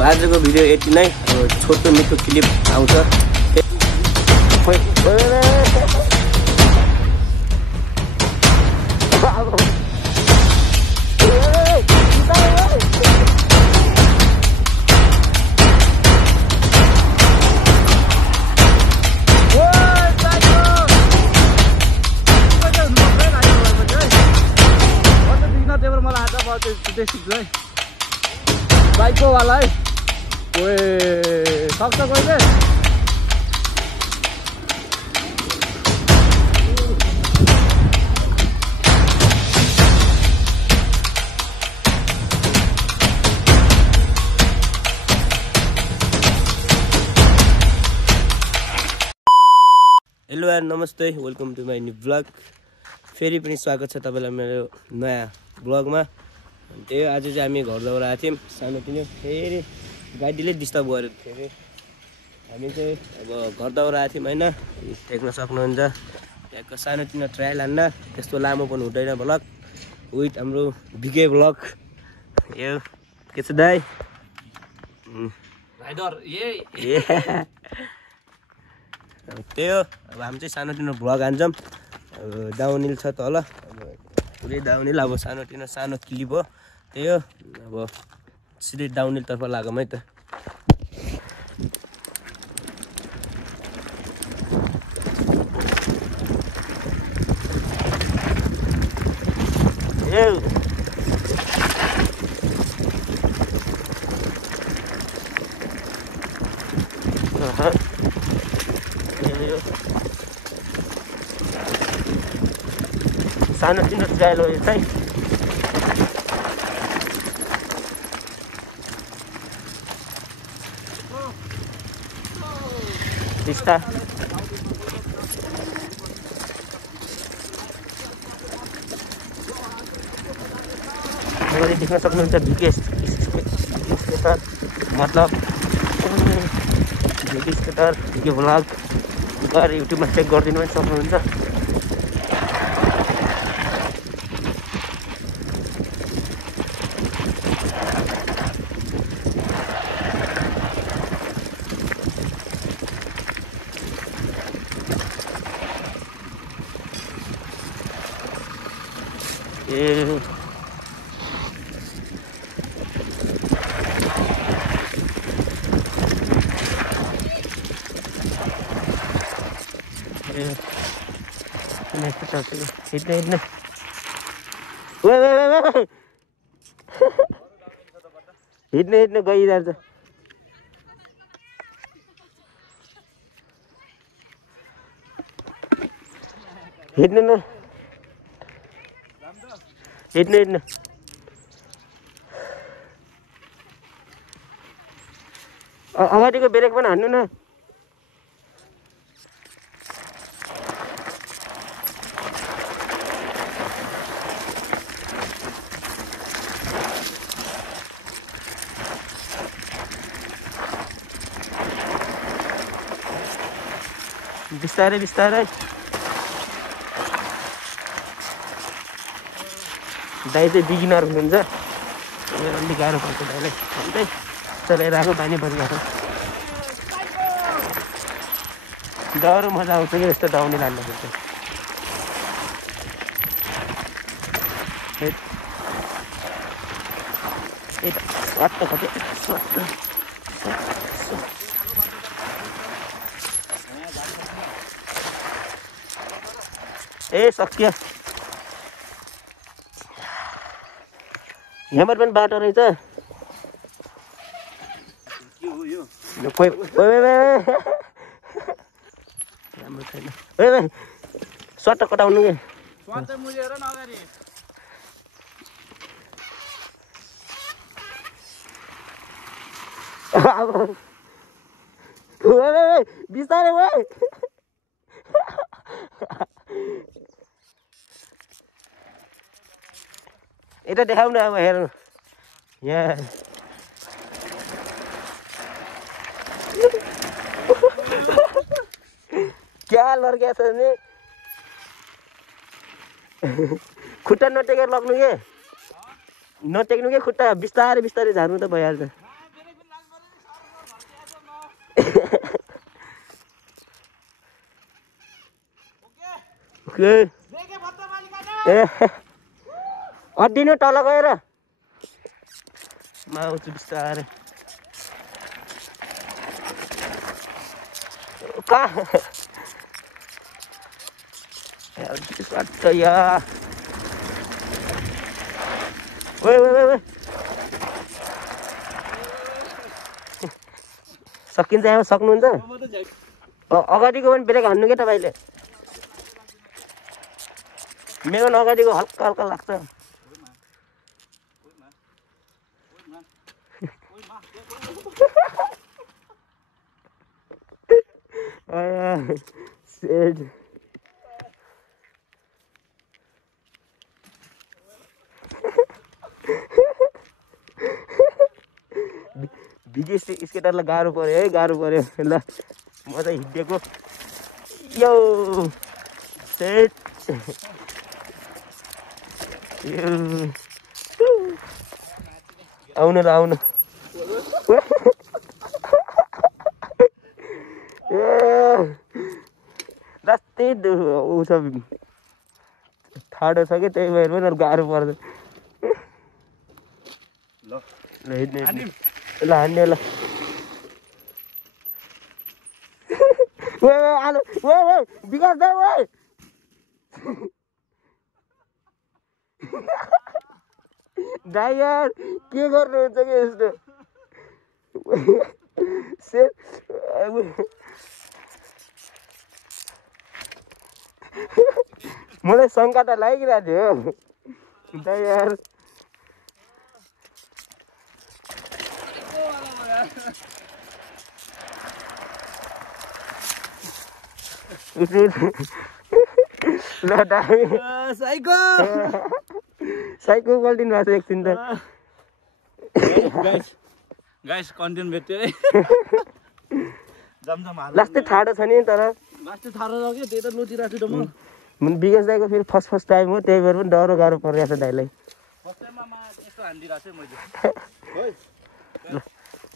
आजको भिडियो यति नै। छोटो मिठो क्लिप आउँछ। बाइकको वाला है ओए सक्छ कहिले हेलो यार, namaste, welcome to my new blog. फेरि पनि स्वागत छ तपाईँलाई मेरो नयाँ ब्लगमा। त्यही आज चाहिँ हामी घर दौरा आएको थियौँ सानोतिनो। फेरि गाडीले डिस्टर्ब गरेको थियो अरे। हामी चाहिँ अब घर दौरा आएको थियौँ होइन, देख्न सक्नुहुन्छ। यहाँको सानोतिनो ट्रायल हान्न, त्यस्तो लामो पनि हुँदैन ब्लग। विथ हाम्रो बिके ब्लग। यो के छ दाइ? त्यही हो, अब हामी चाहिँ सानोतिनो भ्लग हान्छौँ। अब डाउनहिल छ तल, अब पुरै डाउनहिल। अब सानोतिनो सानो क्लिप हो, त्यही हो। अब सिधै डाउनहिलतर्फ लागौँ है त। सानोतिनो ट्रायल हो यो चाहिँ। टिस्टा देख्न सक्नुहुन्छ भिके स्केटर, मतलब भिके स्केटर, भिके भ्लग गएर युट्युबमा चेक गरिदिनु पनि सक्नुहुन्छ। हिँड्ने गइरहेछ। हिँड्नु न, हिँड्नु अगाडिको ब्रेक पनि हान्नु न। बिस्तारै बिस्तारै दाइ चाहिँ बिगिनर हुनुहुन्छ, अलिक गाह्रो पर्छ दाइलाई। अन्त चलाइरहेको बानी परिरहेको डर मजा आउँछ कि यस्तो डाउनहिल हाल्नुपर्छ। ए सकियो, यहाँबाट पनि बाटो रहेछ। राम्रो छैन, सट्ट कटाउनु कि बिस्तारै यता देखाउनु अब हेर्नु यहाँ क्या लड्किया छ नि खुट्टा नटेकेर लग्नु के नटेक्नु के खुट्टा बिस्तारै बिस्तारै झार्नु त भइहाल्छ ए अड्डिनु तल गएर म आउँछु बिस्तारै कहाँ सकिन्छ यहाँ सक्नुहुन्छ अगाडिको पनि ब्रेक हान्नु क्या तपाईँले मेरो पनि अगाडिको हल्का हल्का लाग्छ भिजी स्केटरलाई गाह्रो पर्यो है गाह्रो पर्यो ल म त हिँडेको यो सेट आउनु ल आउनु जस्तै ऊ छ ठाडो छ कि त्यही भएर पनि गाह्रो पर्छ ल हिँड्ने ल हान्ने ल आलु विकास दा ड्राइभर के गर्नुहुन्छ कि यस्तो मलाई शङ्का त लागिरहेको थियो ड्राइभर ल साइको साइको पल्टिनु भएको छ एकछिन त गाइस कन्टेन्ट भेट्यो है जमजम हाल लास्टै ठाडो छ नि तर लास्टै थाहा छ के त्यही त लोचिरहेको छु त म विकास दाइको फेरि फर्स्ट टाइम हो त्यही भएर पनि डह्रो गाह्रो परिरहेको छ दाइलाई फर्स्ट टाइममा म यस्तो हान्दिरहेको छु मैले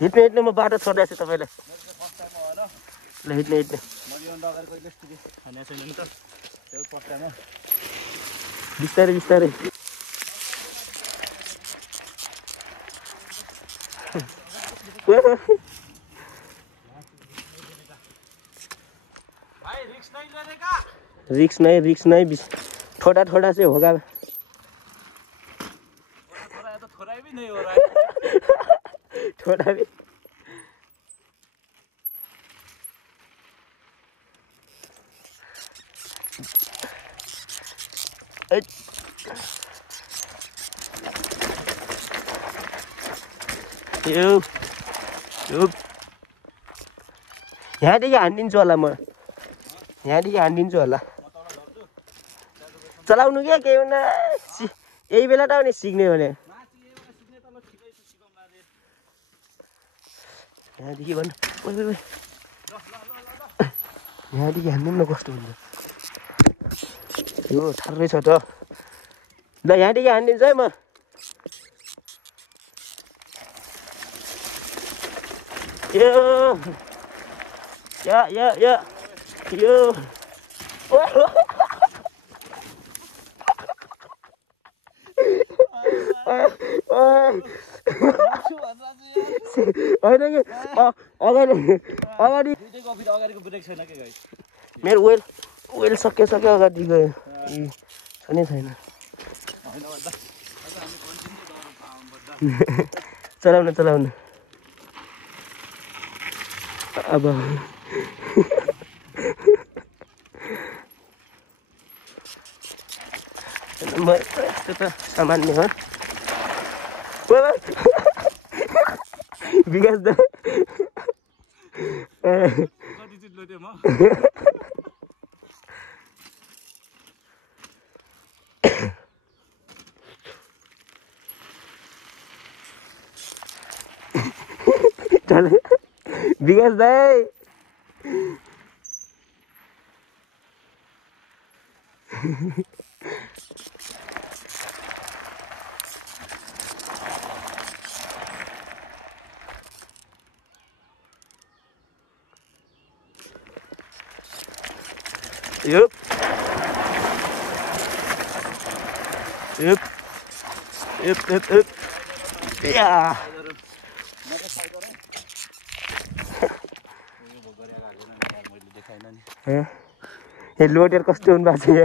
हिँड्ने हिँड्ने म बाटो छोड्दैछु तपाईँलाई फर्स्ट टाइम हो होइन ल हिँड्ने हिँड्ने मैले यो अगाडि कहिले यस्तो हानेको छैन नि त त्यो फर्स्ट टाइम हो बिस्तारै बिस्तारै रिक्स नै थोड़ा थोड़ा से होगा थोड़ा भी नहीं हो रहा है थोड़ा भी यहाँदेखि हानिदिन्छु होला म यहाँदेखि हानिदिन्छु होला चलाउनु क्या केही हुन्न यही बेला त नि सिक्ने भने यहाँदेखि भन्नु यहाँदेखि हान्दिउँ न कस्तो हुन्छ यो ठाड्रै छ त ल यहाँदेखि हानिदिन्छु है म यो होइन कि अगाडि मेरो वेल सक्यो अगाडि गयो छ नि छैन चलाउन अब यस्तो त सामान्य हो विकास दा विकास दाई Yep. Yep. Yep, yep, yep. Yeah. ये लोडेर कस्तो हुनु भएको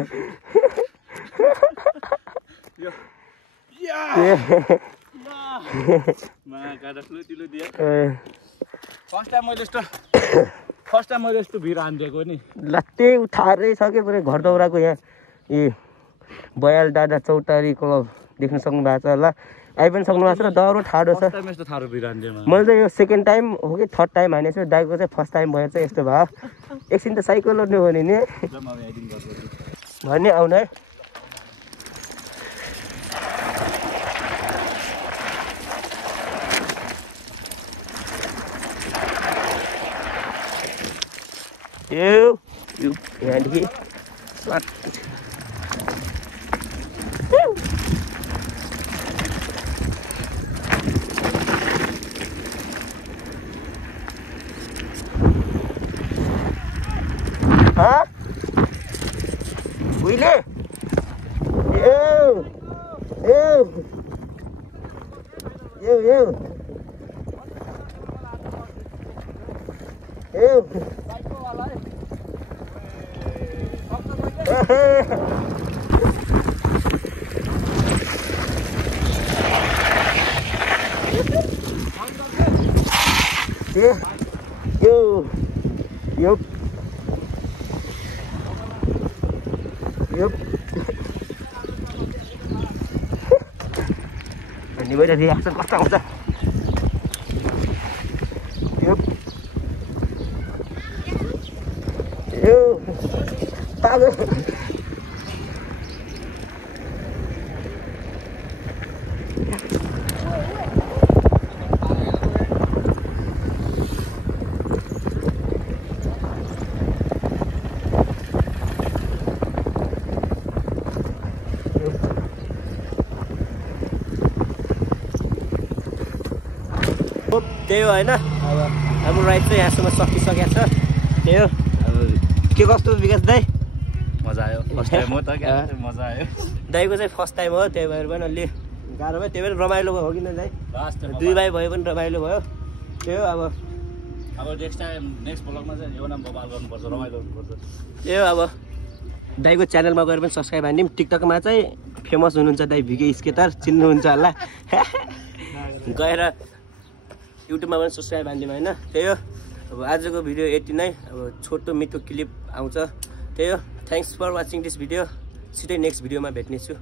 फर्स्ट टाइम मैले यस्तो भिड हानिदिएको नि लट्टे उठाएरै सक्यो पुरै घर दौराको यहाँ ए बयाल डाँडा चौतारी क्लब देख्न सक्नु भएको छ होला आइ पनि सक्नु भएको छ र दह्रो ठाडो छ मैले चाहिँ यो सेकेन्ड टाइम हो कि थर्ड टाइम हानेको छु दाइको चाहिँ फर्स्ट टाइम भएर चाहिँ यस्तो भयो एकछिन त साइकल लड्नु भने नि भन्ने आउनु है यहाँदेखि उहिले भन्ने भएर रियाक्सन कस्तो आउँछ पागल त्यही हो होइन अब हाम्रो राइड चाहिँ यहाँसम्म सकिसकेको छ त्यही हो अब के कस्तो विकास दाइ मजा आयो फर्स्ट टाइम हो त मजा आयो दाइको चाहिँ फर्स्ट टाइम हो त्यही भएर पनि अलि गाह्रो भयो त्यही भएर रमाइलो भयो हो किन दाइ दुई भाइ भयो पनि रमाइलो भयो त्यही हो अब नेक्स्ट ब्लगमा चाहिँ यो नाम बबाल गर्नुपर्छ रमाइलो गर्नुपर्छ त्यही हो अब दाइको च्यानलमा गएर पनि सब्सक्राइब हानिदिउँ टिकटकमा चाहिँ फेमस हुनुहुन्छ दाइ भिके स्केटर चिन्नुहुन्छ होला गएर युट्युबमा पनि सब्सक्राइब हानिदिउँ होइन त्यही हो अब आजको भिडियो यति नै अब छोटो मिठो क्लिप आउँछ त्यही हो thanks for watching this video छिटै नेक्स्ट भिडियोमा भेट्नेछु